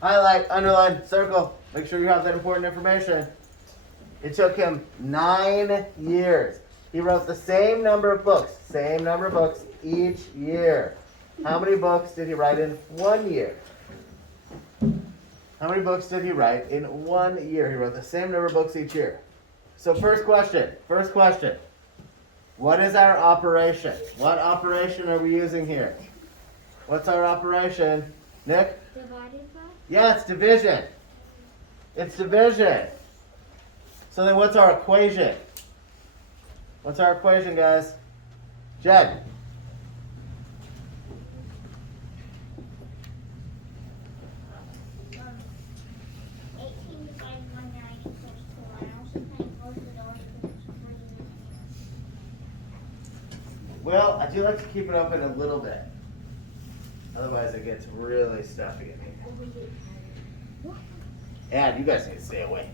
Highlight, underline, circle. Make sure you have that important information. It took him 9 years. He wrote the same number of books each year. How many books did he write in 1 year? How many books did he write in 1 year? He wrote the same number of books each year. So first question. What is our operation? What operation are we using here? What's our operation? Nick? Divided by? Yeah, it's division. It's division. So then what's our equation? What's our equation, guys? Jed? 18 divided by 9 equals 4. I also think both of those equals 3. Well, I do like to keep it open a little bit. Otherwise it gets really stuffy in here. And you guys need to stay awake.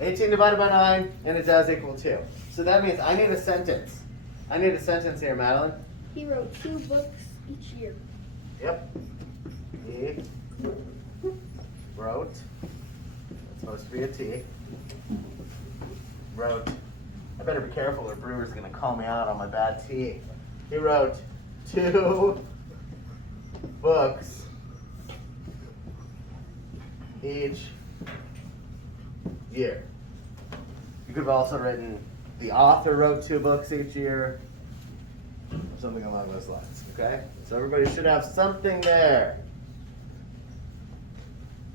18 divided by 9, and it does equal 2. So that means I need a sentence. I need a sentence here, Madeline. He wrote 2 books each year. Yep. He wrote, it's supposed to be a T, wrote, I better be careful or Brewer's going to call me out on my bad T. He wrote 2 books each year. You could have also written, the author wrote 2 books each year, or something along those lines, okay? So everybody should have something there.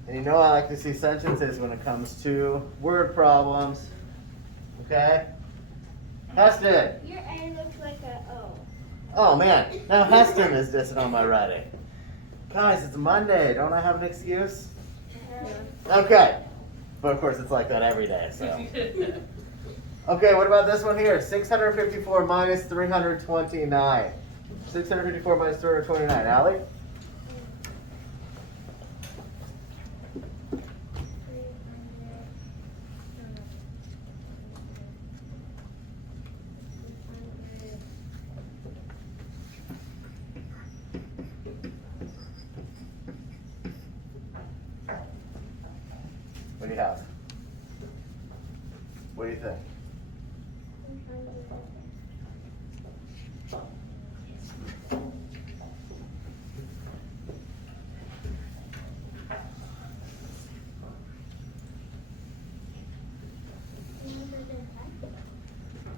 And you know I like to see sentences when it comes to word problems, okay? Heston. Your A looks like a O. Oh man, now Heston is dissing on my writing. Guys, it's Monday, don't I have an excuse? Okay. But of course it's like that every day, so. Okay, what about this one here? 654 minus 329. 654 minus 329. Allie? What do you have? What do you think?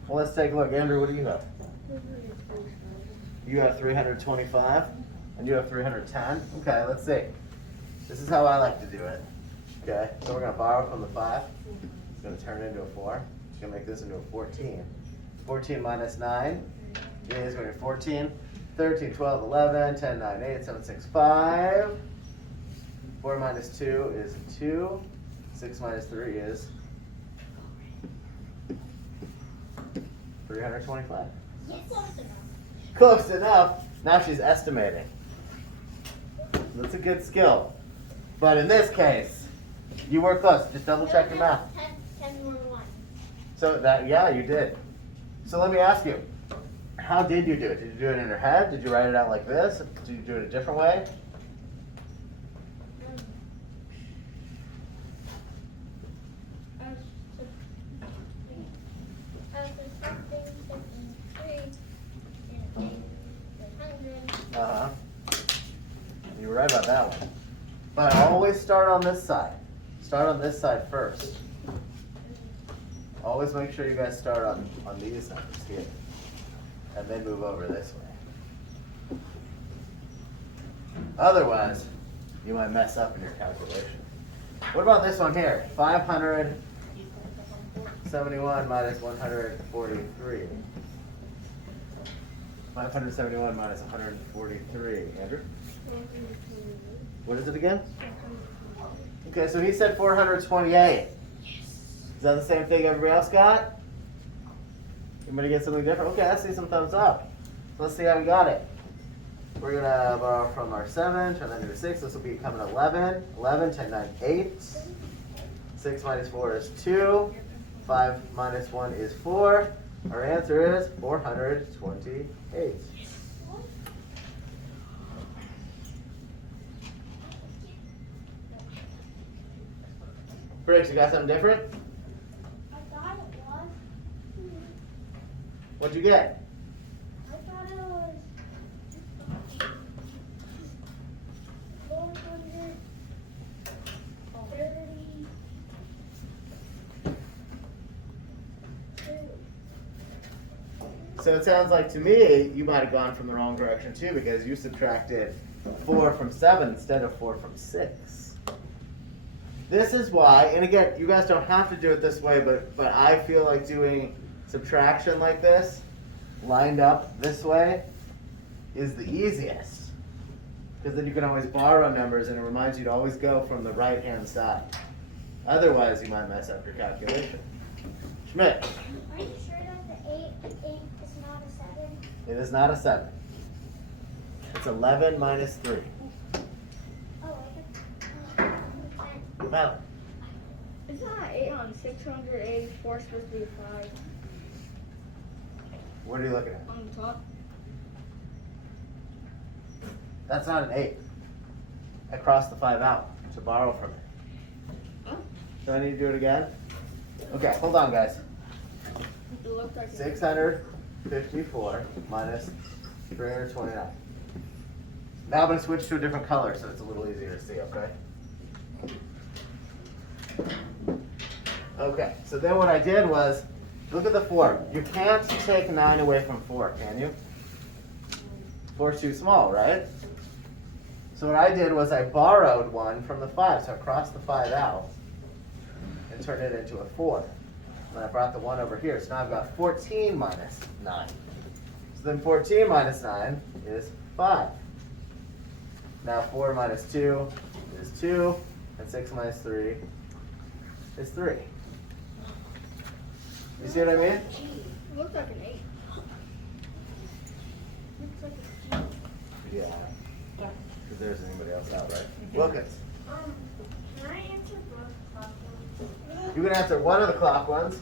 Well, let's take a look. Andrew, what do you have? You have 325, and you have 310. Okay, let's see. This is how I like to do it. Okay, so we're going to borrow from the 5. It's going to turn into a 4. It's going to make this into a 14. 14 minus 9 is going to be 14, 13, 12, 11, 10, 9, 8, 7, 6, 5. 4 minus 2 is 2. 6 minus 3 is 325. Yes, close enough. Close enough. Now she's estimating. That's a good skill. But in this case, you were close. Just double check your math. 10 more 1. So that, yeah, you did. So let me ask you, how did you do it? Did you do it in your head? Did you write it out like this? Did you do it a different way? Uh-huh. You were right about that one. But always start on this side. Start on this side first. Always make sure you guys start on these numbers here. And then move over this way. Otherwise, you might mess up in your calculation. What about this one here? 571 minus 143. 571 minus 143. Andrew? What is it again? Okay, so he said 428. Is that the same thing everybody else got? Anybody get something different? Okay, I see some thumbs up. So let's see how we got it. We're going to borrow from our 7, turn that into 6. This will become an 11. 11, 10, 9, 8. 6 minus 4 is 2. 5 minus 1 is 4. Our answer is 428. Briggs, you got something different? I thought it was. What'd you get? I thought it was 430. So it sounds like to me, you might have gone from the wrong direction too, because you subtracted 4 from 7 instead of 4 from 6. This is why, and again, you guys don't have to do it this way, but I feel like doing subtraction like this, lined up this way, is the easiest. Because then you can always borrow numbers, and it reminds you to always go from the right-hand side. Otherwise, you might mess up your calculation. Schmidt. Are you sure that the 8 is not a 7? It is not a 7. It's 11 minus 3. Oh, Well, It's not 8 on 684 supposed to be a 5 what are you looking at? on the top. That's not an 8. I crossed the 5 out to borrow from it. Huh? Do I need to do it again? Okay, hold on, guys. It looks like 654 minus 329. Now I'm going to switch to a different color so it's a little easier to see, okay? Okay, so then what I did was, look at the 4. You can't take 9 away from 4, can you? 4 is too small, right? So what I did was I borrowed 1 from the 5, so I crossed the 5 out and turned it into a 4. Then I brought the 1 over here, so now I've got 14 minus 9. So then 14 minus 9 is 5. Now 4 minus 2 is 2, and 6 minus 3 is 3. You see what I mean? It looks like an 8. Looks like a G. Yeah. Because there's anybody else out, right? Wilkins. can I answer both questions? You can answer one of the clock ones.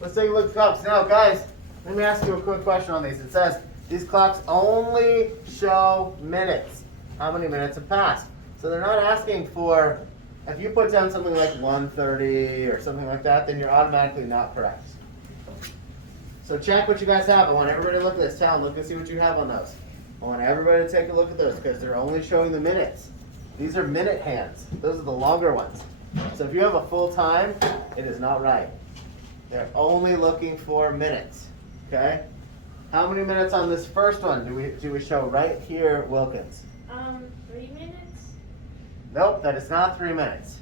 Let's take a look at the clocks. Now, guys, let me ask you a quick question on these. It says these clocks only show minutes. How many minutes have passed? So they're not asking for, if you put down something like 1:30 or something like that, then you're automatically not correct. So check what you guys have. I want everybody to look at this. Tell them, look and see what you have on those. I want everybody to take a look at those because they're only showing the minutes. These are minute hands. Those are the longer ones. So if you have a full time, it is not right. They're only looking for minutes. Okay? How many minutes on this first one do we show right here, Wilkins? 3 minutes? Nope, that is not 3 minutes.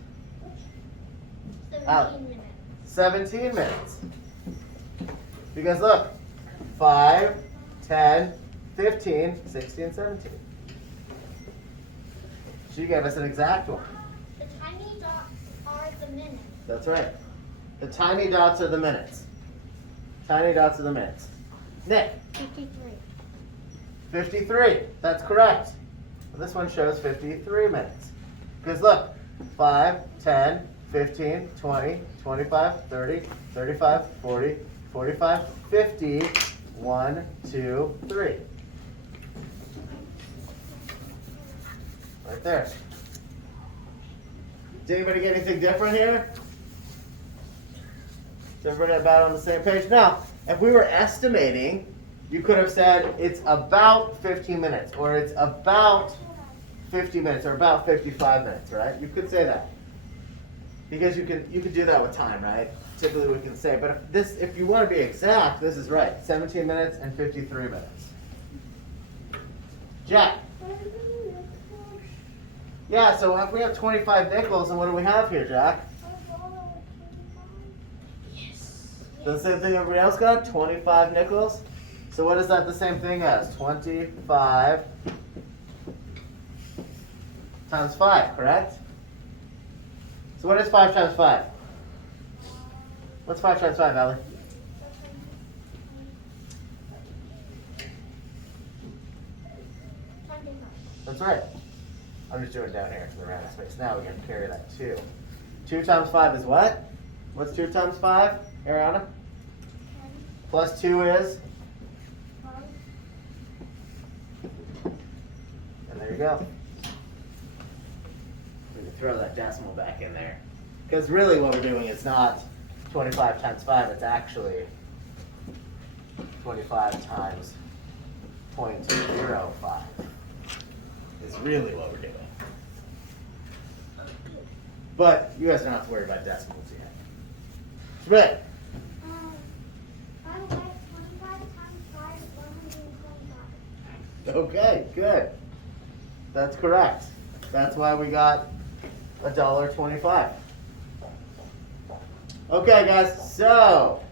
17 minutes. 17 minutes. Because look, 5, 10, 15, 16, 17. She gave us an exact one. The tiny dots are the minutes. That's right. The tiny dots are the minutes. Tiny dots are the minutes. Nick, 53. 53. That's correct. This one shows 53 minutes. Because look, 5, 10, 15, 20, 25, 30, 35, 40, 45, 50, 1, 2, 3. Right there. Did anybody get anything different here? Is everybody about on the same page? Now, if we were estimating, you could have said it's about 15 minutes, or it's about 50 minutes, or about 55 minutes, right? You could say that. Because you can do that with time, right? Typically we can say, but if you want to be exact, this is right. 17 minutes and 53 minutes. Jack. Yeah, so if we have 25 nickels, then what do we have here, Jack? Yes. The same thing everybody else got? 25 nickels? So what is that the same thing as? 25 times 5, correct? So what is 5 times 5? What's 5 times 5, Allie? That's right. I'm just doing it down here because we're out of space. Now we can carry that 2. 2 times 5 is what? What's 2 times 5, Ariana? Plus 2 is? And there you go. throw that decimal back in there. Because really what we're doing is not 25 times 5, it's actually 25 times 0.05 is really what we're doing. But you guys don't have to worry about decimals yet. Schmidt. 25 times 5 is 125. Okay, good. That's correct. That's why we got $1.25. Okay, guys, so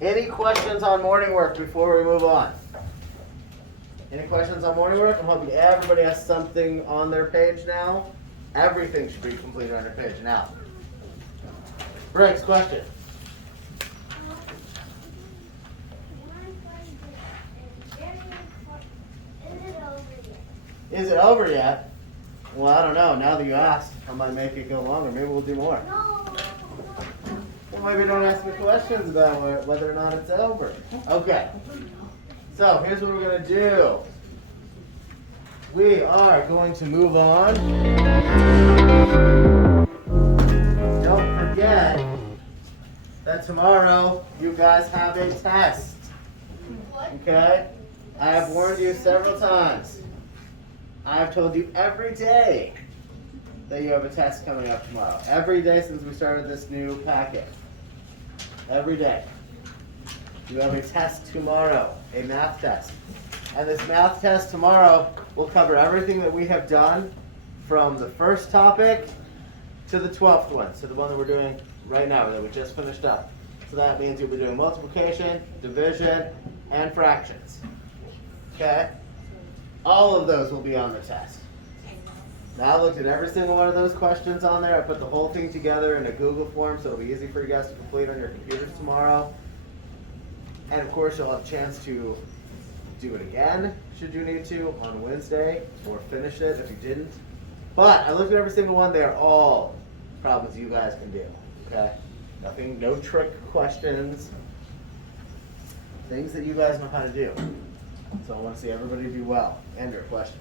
any questions on morning work before we move on? Any questions on morning work? I'm hoping everybody has something on their page now. Everything should be completed on their page now. Briggs, question. Is it over yet? Well, I don't know. Now that you asked, I might make it go longer. Maybe we'll do more. Well, maybe don't ask me questions about whether or not it's over. Okay. So here's what we're going to do. We are going to move on. Don't forget that tomorrow you guys have a test. Okay? I have warned you several times. I have told you every day that you have a test coming up tomorrow. Every day since we started this new packet. Every day. You have a test tomorrow, a math test. And this math test tomorrow will cover everything that we have done from the first topic to the 12th one. So the one that we're doing right now, that we just finished up. So that means you'll be doing multiplication, division, and fractions. Okay? All of those will be on the test. Now I looked at every single one of those questions on there. I put the whole thing together in a Google form so it'll be easy for you guys to complete on your computers tomorrow. And of course you'll have a chance to do it again, should you need to, on Wednesday, or finish it if you didn't. But I looked at every single one. They are all problems you guys can do, okay? Nothing, no trick questions. Things that you guys know how to do. So I want to see everybody do well. Andrew, question.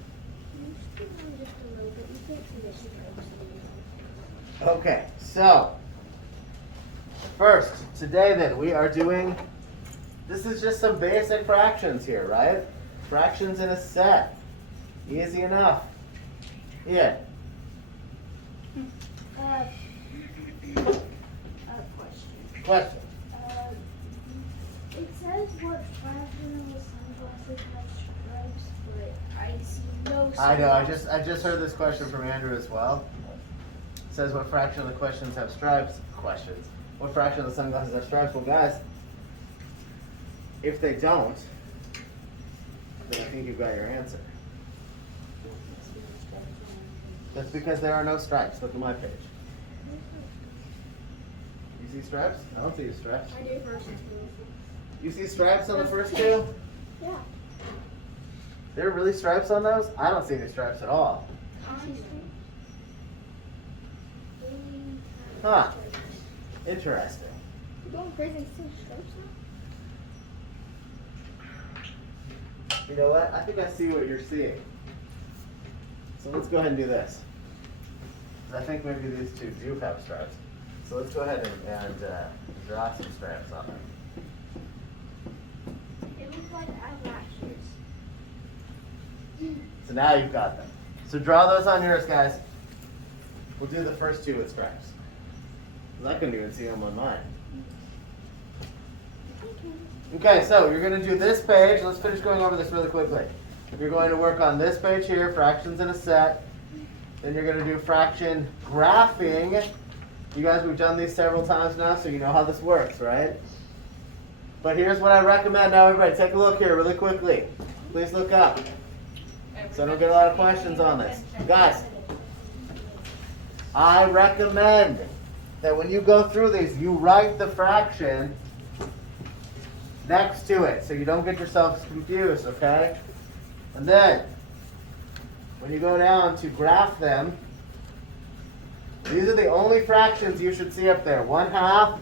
Okay, so first, today then, we are doing, this is just some basic fractions here, right? Fractions in a set. Easy enough. Yeah. Question. It says what fraction of the sunglasses have stripes, but I see no stripes. I know, I just heard this question from Andrew as well. It says what fraction of the questions have stripes? Questions. What fraction of the sunglasses have stripes? Well, guys, if they don't, then I think you've got your answer. That's because there are no stripes. Look at my page. You see stripes? I don't see stripes. I do first two. You see stripes on the first two? Yeah. There are really stripes on those? I don't see any stripes at all. Huh. Interesting. You're going crazy and seeing stripes now? You know what? I think I see what you're seeing. So let's go ahead and do this. 'Cause I think maybe these two do have stripes. So let's go ahead and draw some stripes on them. It looks like eyelashes. So now you've got them. So draw those on yours, guys. We'll do the first two with stripes. 'Cause I couldn't even see them on mine. Okay, so you're going to do this page. Let's finish going over this really quickly. You're going to work on this page here, fractions in a set. Then you're going to do fraction graphing. You guys, we've done these several times now, so you know how this works, right? But here's what I recommend. Now, everybody, take a look here really quickly. Please look up, so I don't get a lot of questions on this. Guys, I recommend that when you go through these, you write the fraction next to it, so you don't get yourselves confused, okay? And then, when you go down to graph them, these are the only fractions you should see up there. 1/2,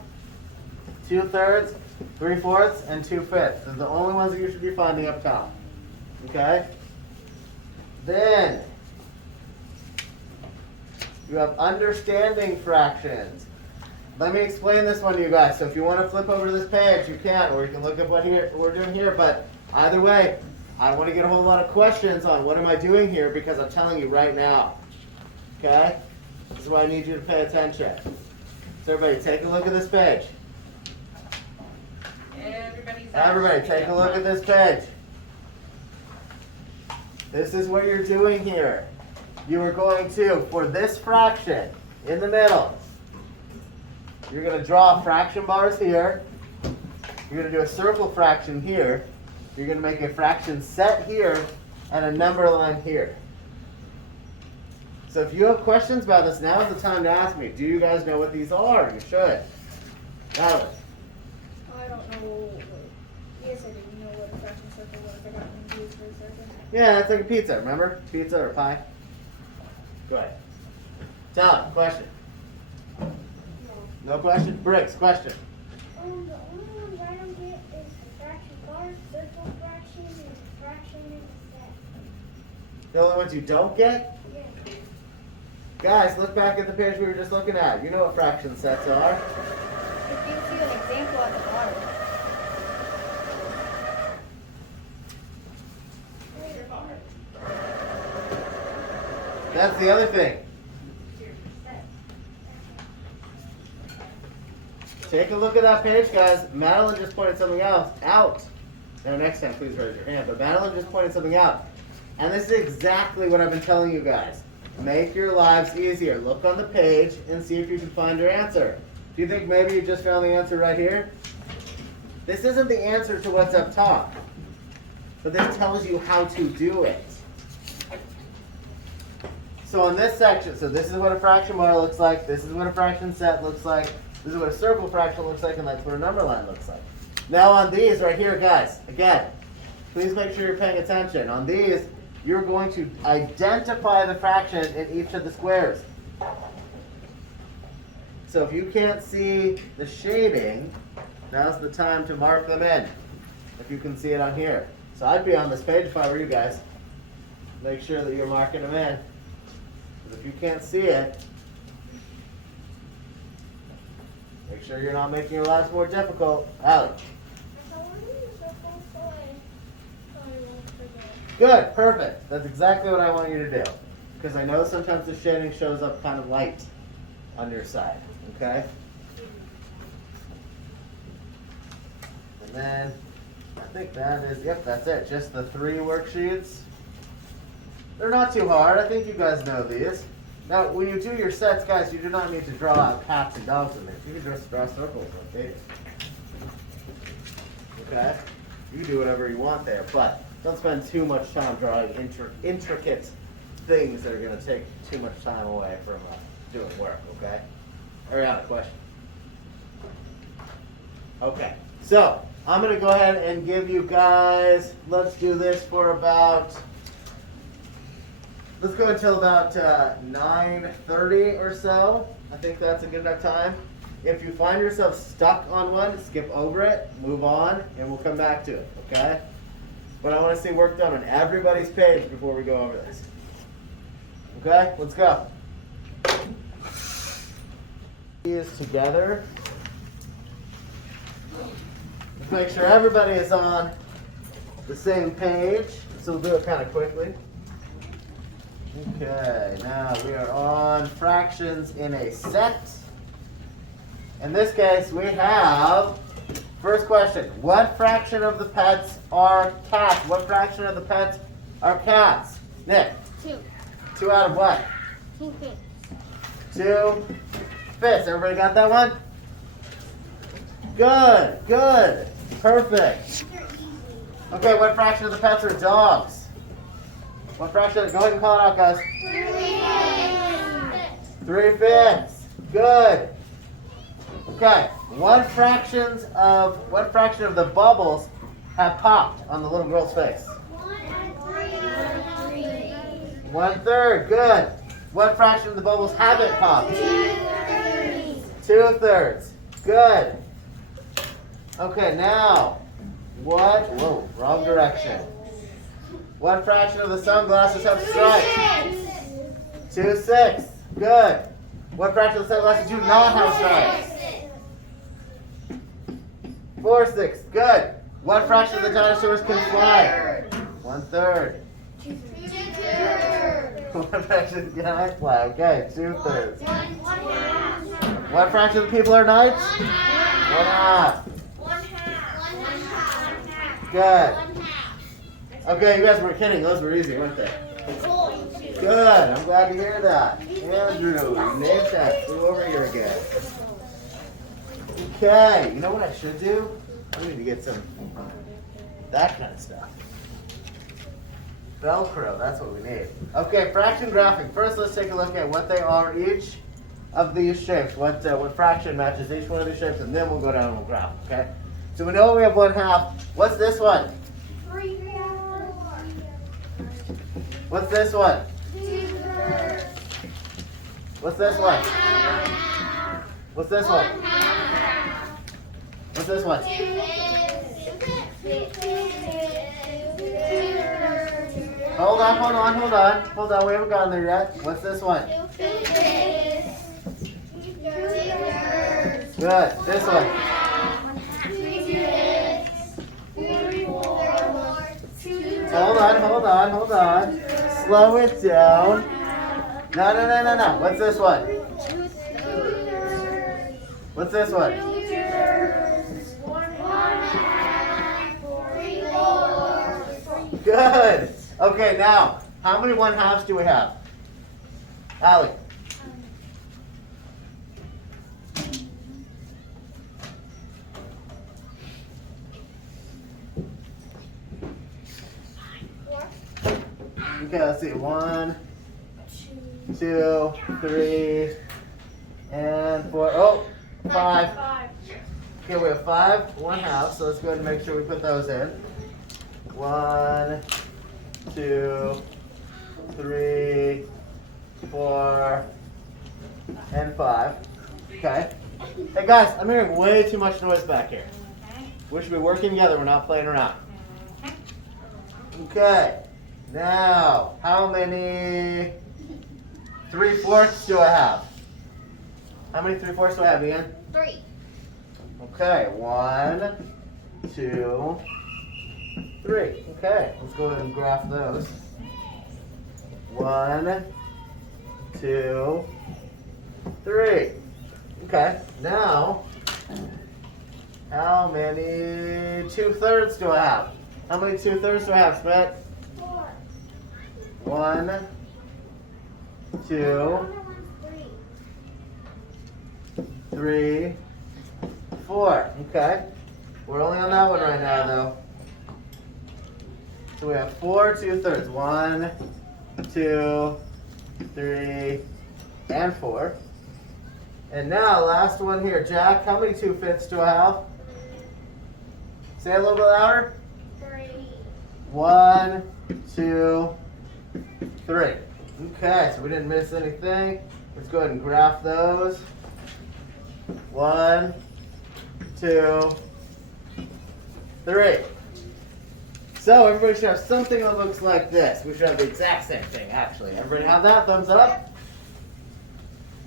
2/3, 3/4, and 2/5. Those are the only ones that you should be finding up top. Okay? Then, You have understanding fractions. Let me explain this one to you guys. So if you want to flip over to this page, you can, or you can look up what we're doing here. But either way, I don't want to get a whole lot of questions on what am I doing here because I'm telling you right now. Okay? This is why I need you to pay attention. So everybody, take a look at this page. Everybody, take a look at this page. This is what you're doing here. You are going to, for this fraction in the middle, you're going to draw fraction bars here. You're going to do a circle fraction here. You're going to make a fraction set here and a number line here. So if you have questions about this, now is the time to ask me. Do you guys know what these are? You should. Natalie. I don't know. Yes, I didn't know what a fraction circle was. I got confused for a second. Yeah, that's like a pizza, remember? Pizza or pie? Go ahead. Tell question. No question? Briggs, question. The only ones I don't get is the fraction bar, circle fraction, and the fraction in the set. The only ones you don't get? Yeah. Guys, look back at the page we were just looking at. You know what fraction sets are. It gives you an example at the bottom. That's the other thing. Take a look at that page, guys. Madeline just pointed something else out. Now, next time, please raise your hand. But Madeline just pointed something out. And this is exactly what I've been telling you guys. Make your lives easier. Look on the page and see if you can find your answer. Do you think maybe you just found the answer right here? This isn't the answer to what's up top. But this tells you how to do it. So on this section, so this is what a fraction bar looks like, this is what a fraction set looks like, this is what a circle fraction looks like, and that's what a number line looks like. Now on these right here, guys, again, please make sure you're paying attention. On these, you're going to identify the fraction in each of the squares. So if you can't see the shading, now's the time to mark them in, if you can see it on here. So I'd be on this page if I were you guys. Make sure that you're marking them in. Because if you can't see it, make sure you're not making your lives more difficult. Alex. Good, perfect. That's exactly what I want you to do. Because I know sometimes the shading shows up kind of light on your side. Okay? And then, I think that is, yep, that's it. Just the 3 worksheets. They're not too hard. I think you guys know these. Now, when you do your sets, guys, you do not need to draw out cats and dogs in this. You can just draw circles like they do. Okay? You can do whatever you want there, but don't spend too much time drawing intricate things that are going to take too much time away from doing work, okay? Ariana, question. Okay, so I'm going to go ahead and give you guys, let's do this for about, let's go until about 9:30 or so. I think that's a good enough time. If you find yourself stuck on one, skip over it, move on, and we'll come back to it, okay? But I want to see work done on everybody's page before we go over this. Okay, let's go. These together. Let's make sure everybody is on the same page. So we'll do it kind of quickly. Okay, now we are on fractions in a set. In this case, we have, first question, what fraction of the pets are cats? What fraction of the pets are cats? Nick? 2. 2 out of what? 2/5. 2/5. Everybody got that one? Good, good, perfect. They're easy. Okay, what fraction of the pets are dogs? What fraction? Go ahead and call it out, guys. 3/5. Good. Okay, what fraction of the bubbles have popped on the little girl's face? 1/3. Good. What fraction of the bubbles haven't popped? 2/3. Good. Okay, now, whoa, wrong direction. What fraction of the sunglasses have stripes? 2/6. Good. What fraction of the set less than 2 not have sides? 4/6. Good. What fraction of the dinosaurs can fly? 1/3. 2/3. What fraction can fly? Okay, 2/3. 1/2. What fraction of the people are knights? 1/2. 1/2. Good. Okay, you guys were kidding. Those were easy, weren't they? Good. I'm glad to hear that. Andrew, name tag. Flew over here again. Okay. You know what I should do? I need to get some that kind of stuff. Velcro. That's what we need. Okay. Fraction graphing. First, let's take a look at what they are each of these shapes. What fraction matches each one of these shapes, and then we'll go down and we'll graph. Okay. So we know we have 1/2. What's this one? 3/4. What's this one? 2/3. What's this one? 1/2. What's this one? 1/2. What's this one? 2/5. Hold on. We haven't gotten there yet. What's this one? 2/5. Good. This one. 2/5. Hold on. Slow it down. No. What's this one? 2/3. What's this one? 2/3. 1/2. 3/4. Good. Okay, now, how many 1/2s do we have? Allie. Okay, let's see. 1, 2, 3, and 4. Oh, 5. Okay, we have 5 1/2, so let's go ahead and make sure we put those in. 1, 2, 3, 4, and 5. Okay. Hey guys, I'm hearing way too much noise back here. We should be working together, we're not playing around. Okay. Now, how many 3/4 do I have? How many 3/4 do I have, Ian? 3. Okay, 1, 2, 3. Okay, let's go ahead and graph those. 1, 2, 3. Okay, now, how many 2/3 do I have? How many 2/3 do I have, Smith? 4. 1, 2, 3, 4. Okay. We're only on that one right now, though. So we have 4 2/3. 1, 2, 3, and 4. And now, last one here. Jack, how many 2/5 do I have? Say it a little bit louder. 3. 1, 2, 3. Okay, so we didn't miss anything. Let's go ahead and graph those. 1, 2, 3. So everybody should have something that looks like this. We should have the exact same thing, actually. Everybody have that? Thumbs up?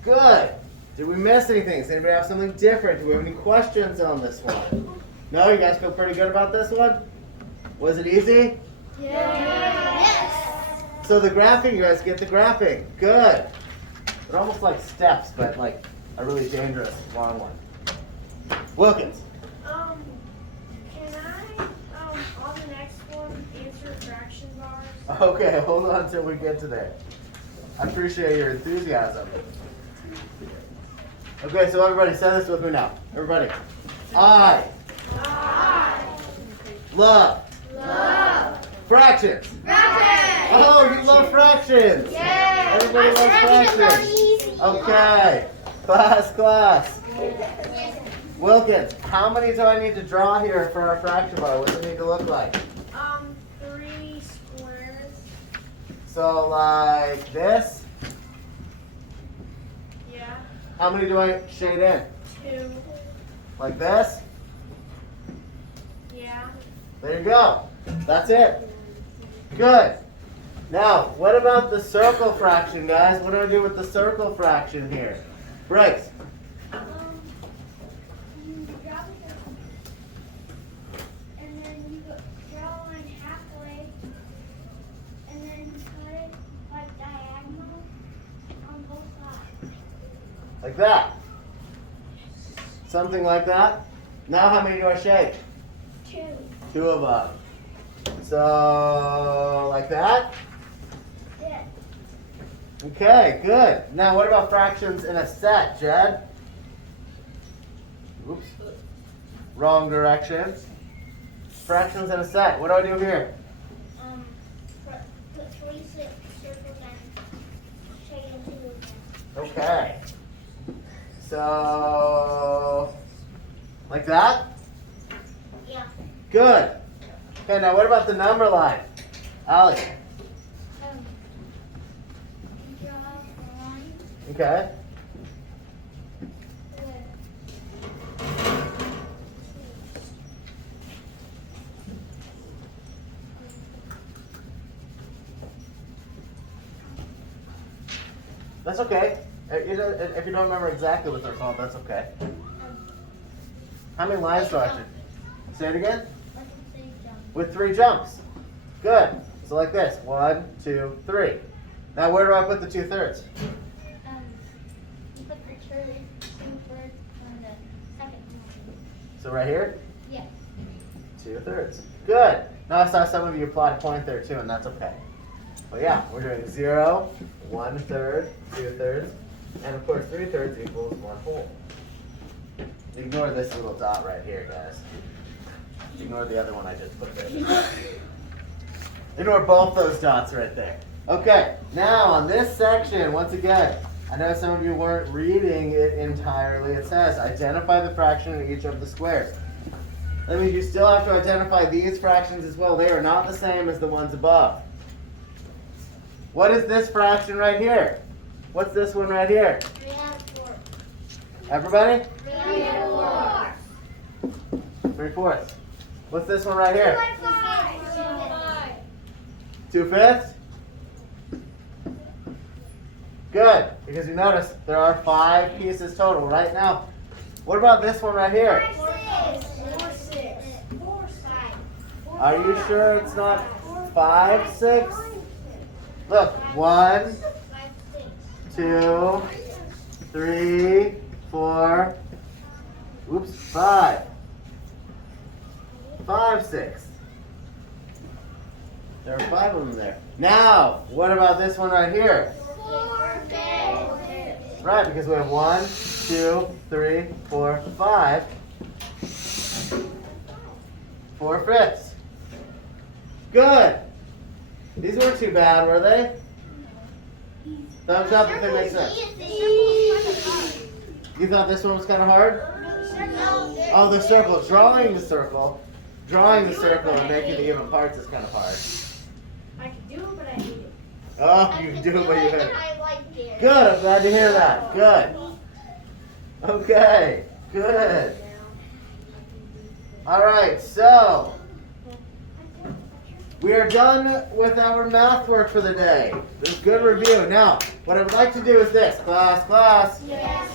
Good. Did we miss anything? Does anybody have something different? Do we have any questions on this one? No? You guys feel pretty good about this one? Was it easy? Yes. So the graphing, you guys get the graphing. Good. They're almost like steps, but like a really dangerous long one. Wilkins. Can I, on the next one, answer fraction bars? Okay, hold on until we get to there. I appreciate your enthusiasm. Okay, so everybody say this with me now. Everybody. I love fractions. Oh, you love fractions. Yes. Everybody loves fractions. Okay. Class. Wilkins, how many do I need to draw here for our fraction bar? What does it need to look like? 3 squares. So like this. Yeah. How many do I shade in? 2. Like this? Yeah. There you go. That's it. Good. Now, what about the circle fraction, guys? What do I do with the circle fraction here? Bryce. You drop it and then you draw a line halfway and then cut it like diagonal on both sides. Like that. Something like that. Now how many do I shake? 2. 2 of them. So, like that? Yeah. Okay, good. Now what about fractions in a set, Jed? Oops. Wrong direction. Fractions in a set. What do I do here? Put 26 circles and shade them 2 of them. Okay. So, like that? Yeah. Good. Okay, now what about the number line? Alex. Draw a line. Okay. That's okay. If you don't remember exactly what they're called, that's okay. How many lines do I have to? Say it again? With 3 jumps. Good. So like this. 1, 2, 3. Now where do I put the 2/3? You put the 2/3 on the second one. So right here? Yeah. 2/3. Good. Now I saw some of you apply a point there too, and that's okay. But yeah, we're doing 0, 1/3, 2/3, and of course 3/3 equals 1 whole. Ignore this little dot right here, guys. Ignore the other one I just put there. Ignore both those dots right there. Okay, now on this section, once again, I know some of you weren't reading it entirely. It says identify the fraction in each of the squares. That means you still have to identify these fractions as well. They are not the same as the ones above. What is this fraction right here? What's this one right here? 3/4. Everybody? 3/4. 3/4. What's this one right here? 2/5. 2/5? Good, because you notice there are 5 pieces total right now. What about this one right here? 4/6. Are you sure it's not 5/6? Look, 1, 2, 3, 4, oops, 5. 5/6. There are 5 of them there. Now, what about this one right here? 4/5. Right, because we have 1, 2, 3, 4, 5. 4/5. Good. These weren't too bad, were they? Thumbs up if it makes sense. You thought this one was kind of hard? Oh, the circle. Drawing the circle and making the even parts is kind of hard. I can do it, but I hate it. Oh, you can do it, but you hate it. I like it. Good, I'm glad to hear that. Good. Okay, good. All right, so we are done with our math work for the day. It was a good review. Now, what I would like to do is this. Class. Yes.